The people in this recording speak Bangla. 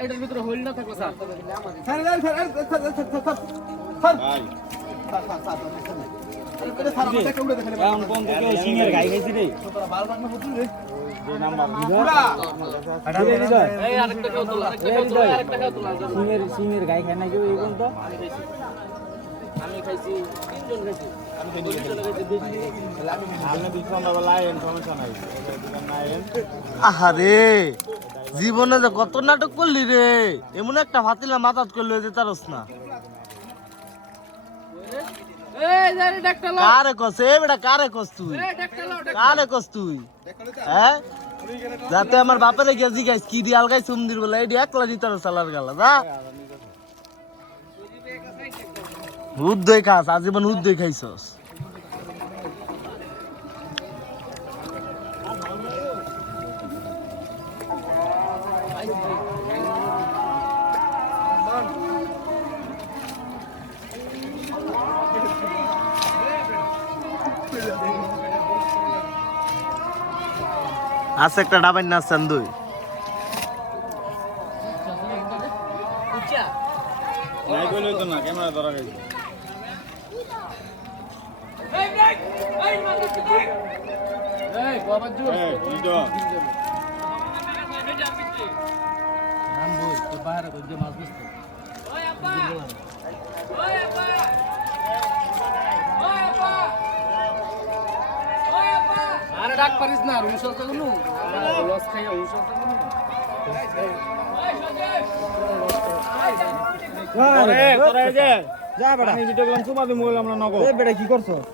এটার ভিতরে হইল না থাকলো স্যার সিংহের গাই খাইছি রে সিংহের গাই খায় না কেউ এই পর্যন্ত আমি খাইছি তিনজন খাইছি আহারে জীবনে যে কত নাটক করলি রে এমন একটা ফাতিলা মাথাত করলি যে তারস না কারে কস এ বেটা কারে কস তুই কারে কস তুই হ্যাঁ যাতে আমার বাপেরে গিয়ে জিগাইস কি দিয়ে আলগাই সুমদির বলে এডি একলা দিতার সালার গালা যা উদ্দই খাস আজীবন উদ্দই খাইছস আছে একটা ডাবাই না চান্দুই নাই কইলে তো না ক্যামেরা ধরা গেছে এই বাবা জোর এই ভিডিও নাম বল তো বাইরে কই যে মাছ বসতো ওই আপা ওই আপা ওই আপা ওই আপা আরে ডাক পারিস না রুশল তো কোনো লস খাইয়া রুশল তো কোনো আরে তোরা এই যে যা বেটা আমি ভিডিও করলাম তোমাদের মোবাইল আমরা নগো বেটা কি করছো